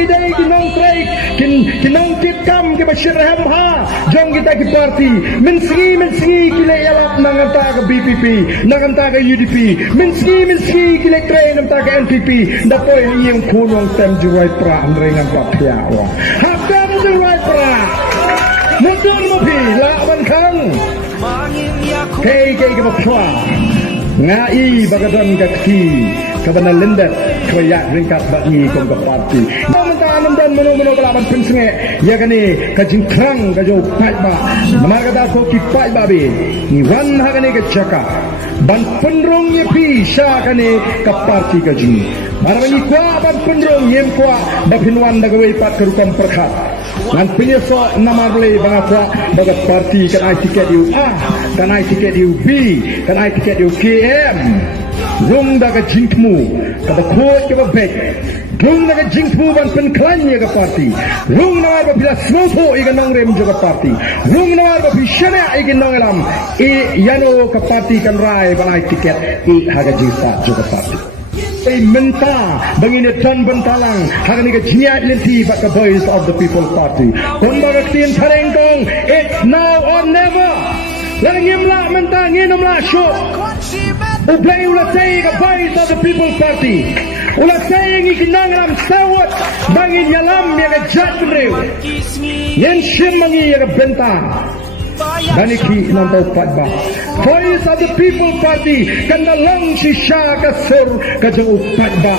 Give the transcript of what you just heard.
gidai kinong traik kinong kitkam ke Bashir Hamha jong kita ki parti mensengi kile yalap nanganta ke BPP nanganta ke UDP mensengi kile train nanganta ke NPP dapoi yang kunong tem juai pra andrengan papiawa habam juai pra mudun mopi lawan kang kei ke bapwa ngai bagadan kaki kabana lendat koyak ringkat bagi kong ke parti mantan dan meno kelaban pensenge ya kani kajing krang kajo pai ba namar kata ko ki pai ba be ni wan ha kani ke chaka ban penrong ye pi sha kani ke parti kajing marani kwa ban penrong yem kwa ba pinwan daga wei pat ke kom perkhat ngan penyeso namar le banga kwa baga parti kan ai tiket yu A kan ai tiket yu B kan ai tiket yu KM rung daga jingtmu kada khoj ke bek rung daga jingtmu ban pen klanye ke parti rung na ba bila smotho iga nong rem jo ke parti rung na ba bi shana iga nong lam e yano ke parti kan rai ban ai tiket e haga jingta jo ke parti menta bangine tan bentalang hagani ke jiat lenti but the voice of the people party kon bagaktin tharengkong it's now or never langim la menta nginom la sho ublay ula say the voice of the people party ula saying ikinang ram sawat bangin yalam ya jat rew yen shim mangi ya benta Daniki nantau patba voice of the people party kan dalang shisha kasur kajang patba